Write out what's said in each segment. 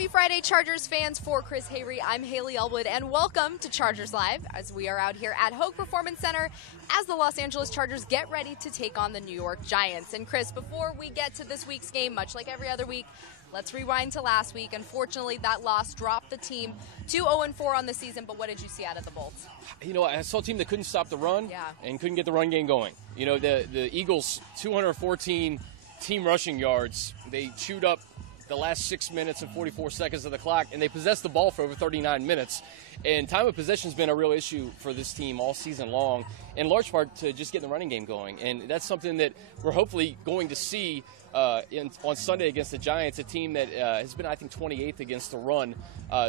Happy Friday, Chargers fans. For Chris Hayre, I'm Haley Elwood, and welcome to Chargers Live as we are out here at Hoag Performance Center as the Los Angeles Chargers get ready to take on the New York Giants. And Chris, before we get to this week's game, much like every other week, let's rewind to last week. Unfortunately, that loss dropped the team to 0-4 on the season, but what did you see out of the Bolts? You know, I saw a team that couldn't stop the run and couldn't get the run game going. You know, the Eagles, 214 team rushing yards. They chewed up the last 6 minutes and 44 seconds of the clock, and they possessed the ball for over 39 minutes. And time of possession has been a real issue for this team all season long, in large part to just get the running game going. And that's something that we're hopefully going to see on Sunday against the Giants, a team that has been, I think, 28th against the run.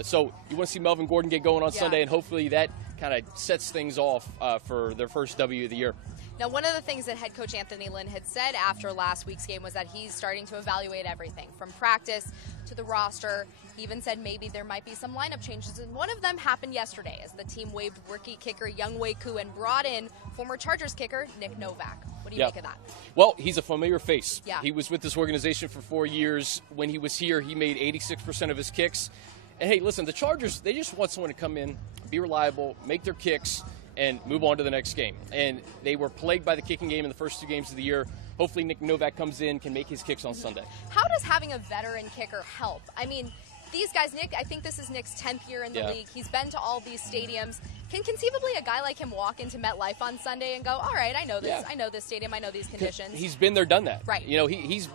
So you want to see Melvin Gordon get going on Sunday, and hopefully that kind of sets things off for their first W of the year. Now, one of the things that head coach Anthony Lynn had said after last week's game was that he's starting to evaluate everything from practice to the roster. He even said maybe there might be some lineup changes, and one of them happened yesterday as the team waived rookie kicker Younghoe Koo and brought in former Chargers kicker Nick Novak. What do you make of that? Well, he's a familiar face. Yeah. He was with this organization for 4 years. When he was here, he made 86% of his kicks. And, hey, listen, the Chargers, they just want someone to come in, be reliable, make their kicks, and move on to the next game. And they were plagued by the kicking game in the first 2 games of the year. Hopefully Nick Novak comes in, can make his kicks on Sunday. How does having a veteran kicker help? I mean, these guys, Nick, I think this is Nick's 10th year in the league. He's been to all these stadiums. Can conceivably a guy like him walk into MetLife on Sunday and go, all right, I know this. I know this stadium. I know these conditions. He's been there, done that. Right. You know, he's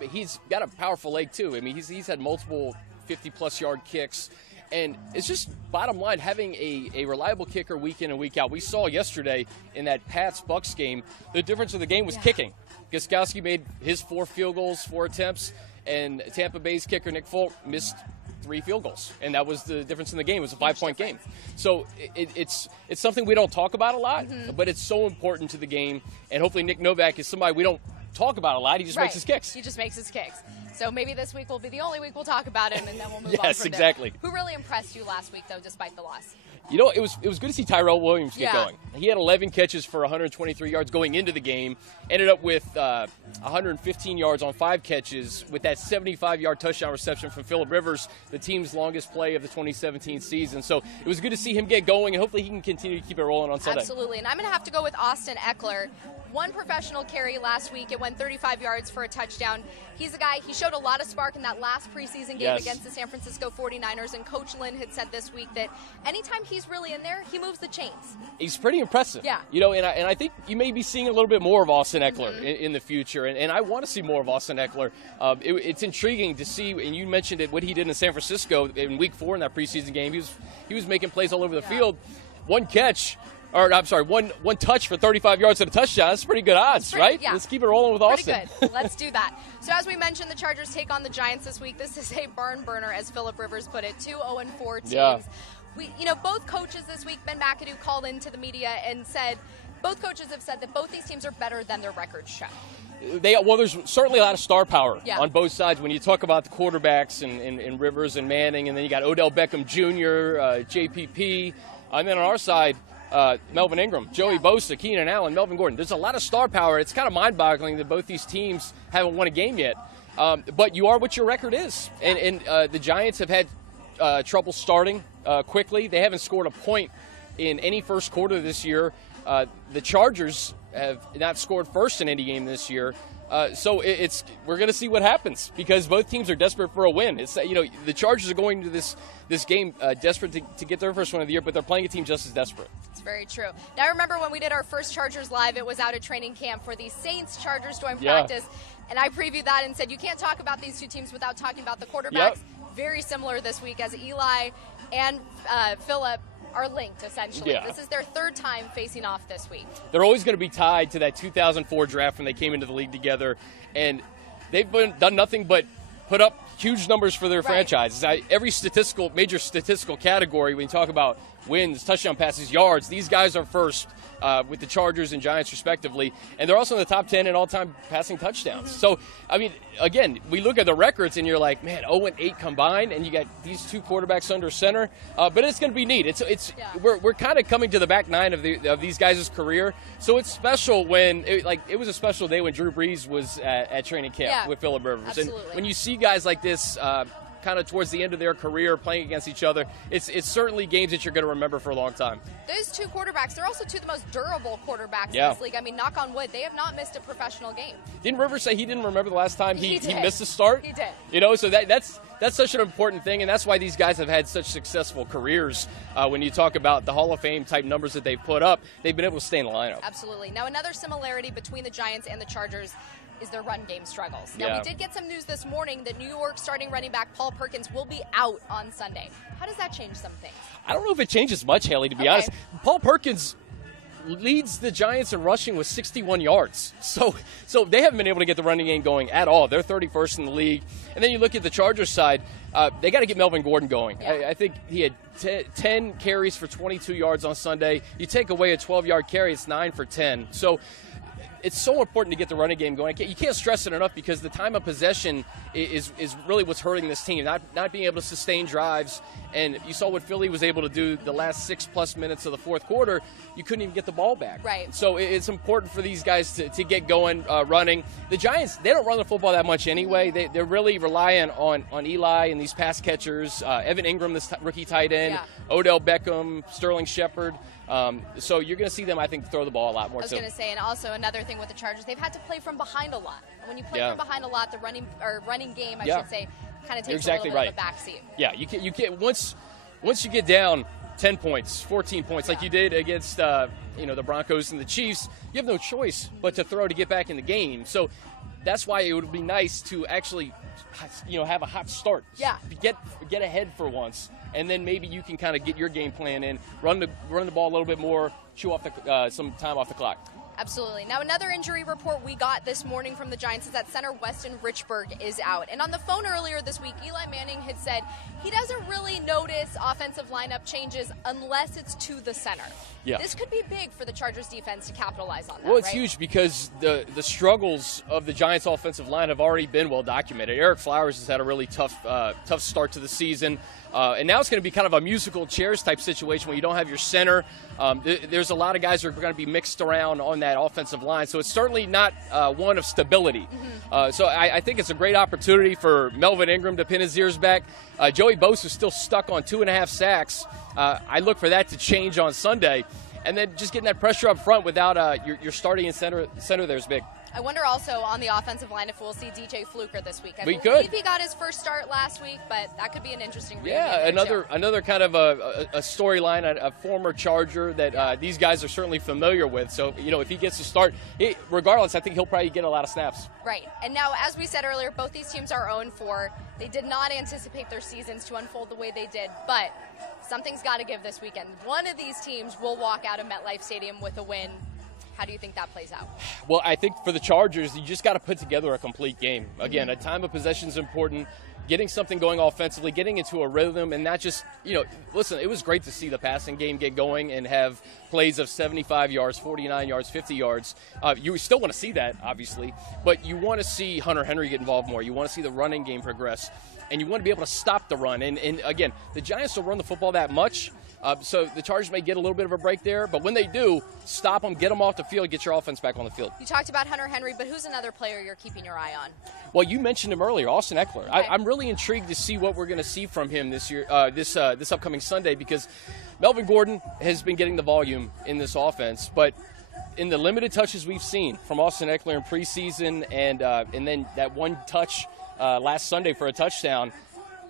got a powerful leg, too. I mean, he's had multiple 50-plus yard kicks. And it's just bottom line, having a reliable kicker week in and week out. We saw yesterday in that Pats-Bucks game, the difference of the game was kicking. Gostkowski made his 4 field goals, 4 attempts, and Tampa Bay's kicker Nick Folk missed 3 field goals. And that was the difference in the game. It was a 5-point game. So it's something we don't talk about a lot, but it's so important to the game. And hopefully Nick Novak is somebody we don't talk about a lot. He just makes his kicks. He just makes his kicks. So maybe this week will be the only week we'll talk about him, and then we'll move on Yes, from exactly. there. Who really impressed you last week, though, despite the loss? You know, it was good to see Tyrell Williams get going. He had 11 catches for 123 yards going into the game. Ended up with 115 yards on 5 catches with that 75-yard touchdown reception from Phillip Rivers, the team's longest play of the 2017 season. So it was good to see him get going, and hopefully he can continue to keep it rolling on Sunday. Absolutely, and I'm going to have to go with Austin Eckler. 1 professional carry last week. It went 35 yards for a touchdown. He's a guy, he showed a lot of spark in that last preseason game against the San Francisco 49ers, and Coach Lynn had said this week that anytime he's really in there, he moves the chains. He's pretty impressive. Yeah. You know, and I think you may be seeing a little bit more of Austin Eckler in the future, and I want to see more of Austin Eckler. It's intriguing to see, and you mentioned it, what he did in San Francisco in Week 4 in that preseason game. He was making plays all over the field. One touch for 35 yards and a touchdown. That's pretty good odds, right? Yeah. Let's keep it rolling with Austin. Pretty good. Let's do that. So as we mentioned, the Chargers take on the Giants this week. This is a barn burner, as Phillip Rivers put it. 2 0-4 teams. Yeah. Both coaches this week, Ben McAdoo called into the media and said, both coaches have said that both these teams are better than their records show. There's certainly a lot of star power on both sides. When you talk about the quarterbacks and Rivers and Manning, and then you got Odell Beckham Jr., JPP, and then on our side, Melvin Ingram, Joey Bosa, Keenan Allen, Melvin Gordon. There's a lot of star power. It's kind of mind-boggling that both these teams haven't won a game yet. But you are what your record is. And the Giants have had trouble starting quickly. They haven't scored a point in any first quarter this year. The Chargers have not scored first in any game this year. So we're going to see what happens because both teams are desperate for a win. The Chargers are going to this game desperate to get their first win of the year, but they're playing a team just as desperate. It's very true. Now, I remember when we did our first Chargers Live, it was out at training camp for the Saints-Chargers joint practice, and I previewed that and said you can't talk about these 2 teams without talking about the quarterbacks. Very similar this week as Eli and Phillip are linked, essentially. This is their 3rd time facing off this week. They're always going to be tied to that 2004 draft when they came into the league together, and they've done nothing but put up huge numbers for their franchises. Every major statistical category, when you talk about wins, touchdown passes, yards, these guys are first with the Chargers and Giants respectively, and they're also in the top 10 in all-time passing touchdowns. So, I mean, again, we look at the records and you're like, man, 0-8 combined, and you got these 2 quarterbacks under center. But it's going to be neat. We're kind of coming to the back 9 of these guys' career, so it's special when it was a special day when Drew Brees was at training camp with Phillip Rivers, absolutely. and when you see guys like this. kind of towards the end of their career playing against each other, it's certainly games that you're going to remember for a long time. Those two quarterbacks, they're also two of the most durable quarterbacks in this league. I mean, knock on wood, they have not missed a professional game. Didn't Rivers say he didn't remember the last time he missed a start? He did. You know, so that's such an important thing, and that's why these guys have had such successful careers. When you talk about the Hall of Fame type numbers that they've put up, they've been able to stay in the lineup. Absolutely. Now, another similarity between the Giants and the Chargers is their run game struggles. Now, we did get some news this morning that New York starting running back Paul Perkins will be out on Sunday. How does that change some things? I don't know if it changes much, Haley, to be honest. Paul Perkins leads the Giants in rushing with 61 yards. So they haven't been able to get the running game going at all. They're 31st in the league. And then you look at the Chargers side, they got to get Melvin Gordon going. I think he had 10 carries for 22 yards on Sunday. You take away a 12-yard carry, it's 9 for 10. So it's so important to get the running game going. You can't stress it enough because the time of possession is really what's hurting this team, not being able to sustain drives. And you saw what Philly was able to do the last 6+ minutes of the fourth quarter. You couldn't even get the ball back. Right. So it's important for these guys to get going running. The Giants, they don't run the football that much anyway. They're really relying on Eli and these pass catchers, Evan Ingram, this rookie tight end, Odell Beckham, Sterling Shepard. So you're going to see them, I think, throw the ball a lot more. I was going to say, and also another thing with the Chargers, they've had to play from behind a lot. And when you play from behind a lot, the running game, I should say, kind of takes a little bit of a backseat. Yeah, you can't once you get down 10 points, 14 points, like you did against the Broncos and the Chiefs, you have no choice but to throw to get back in the game. So that's why it would be nice to actually, have a hot start. Yeah. Get ahead for once. And then maybe you can kind of get your game plan in, run the ball a little bit more, chew off some time off the clock. Absolutely. Now, another injury report we got this morning from the Giants is that center Weston Richburg is out. And on the phone earlier this week, Eli Manning had said he doesn't really notice offensive lineup changes unless it's to the center. Yeah. This could be big for the Chargers defense to capitalize on that. Well, it's huge because the struggles of the Giants offensive line have already been well documented. Eric Flowers has had a really tough start to the season. And now it's going to be kind of a musical chairs type situation where you don't have your center. There's a lot of guys who are going to be mixed around on that offensive line. So it's certainly not one of stability. So I think it's a great opportunity for Melvin Ingram to pin his ears back. Joey Bosa is still stuck on 2.5 sacks. I look for that to change on Sunday. And then just getting that pressure up front without your starting and center there is big. I wonder also on the offensive line if we'll see DJ Fluker this week. I believe he got his first start last week, but that could be an interesting reunion. Yeah, another kind of a storyline, a former Charger that these guys are certainly familiar with. So, if he gets to start, regardless, I think he'll probably get a lot of snaps. Right. And now, as we said earlier, both these teams are 0-4. They did not anticipate their seasons to unfold the way they did, but something's got to give this weekend. One of these teams will walk out of MetLife Stadium with a win. How do you think that plays out? Well, I think for the Chargers, you just got to put together a complete game. Again, a time of possession is important. Getting something going offensively, getting into a rhythm, and not just, listen, it was great to see the passing game get going and have plays of 75 yards, 49 yards, 50 yards. You still want to see that, obviously, but you want to see Hunter Henry get involved more. You want to see the running game progress, and you want to be able to stop the run. And again, the Giants don't run the football that much. So the Chargers may get a little bit of a break there, but when they do, stop them, get them off the field, get your offense back on the field. You talked about Hunter Henry, but who's another player you're keeping your eye on? Well, you mentioned him earlier, Austin Eckler. Right. I'm really intrigued to see what we're going to see from him this year, this upcoming Sunday, because Melvin Gordon has been getting the volume in this offense, but in the limited touches we've seen from Austin Eckler in preseason and then that one touch last Sunday for a touchdown,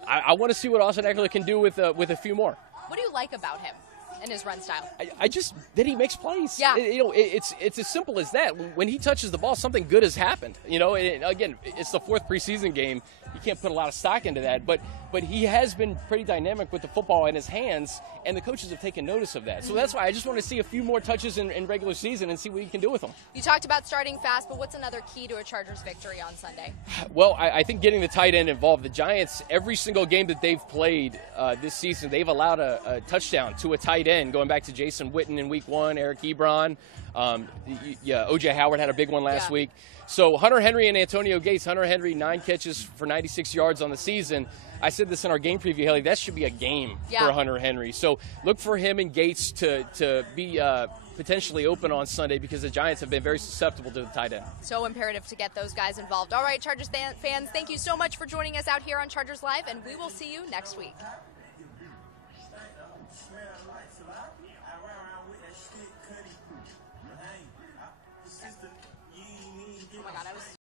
I want to see what Austin Eckler can do with a few more. What do you like about him and his run style? I just that he makes plays. Yeah. It's as simple as that. When he touches the ball, something good has happened. Again, it's the fourth preseason game. You can't put a lot of stock into that, but he has been pretty dynamic with the football in his hands, and the coaches have taken notice of that. So that's why I just want to see a few more touches in regular season and see what he can do with them. You talked about starting fast, but what's another key to a Chargers victory on Sunday? Well, I think getting the tight end involved. The Giants, every single game that they've played this season, they've allowed a touchdown to a tight tight end, going back to Jason Witten in week 1, Eric Ebron. O.J. Howard had a big one last week. So Hunter Henry and Antonio Gates. Hunter Henry, 9 catches for 96 yards on the season. I said this in our game preview, Haley. That should be a game for Hunter Henry. So look for him and Gates to be potentially open on Sunday, because the Giants have been very susceptible to the tight end. So imperative to get those guys involved. All right, Chargers fans, thank you so much for joining us out here on Chargers Live, and we will see you next week.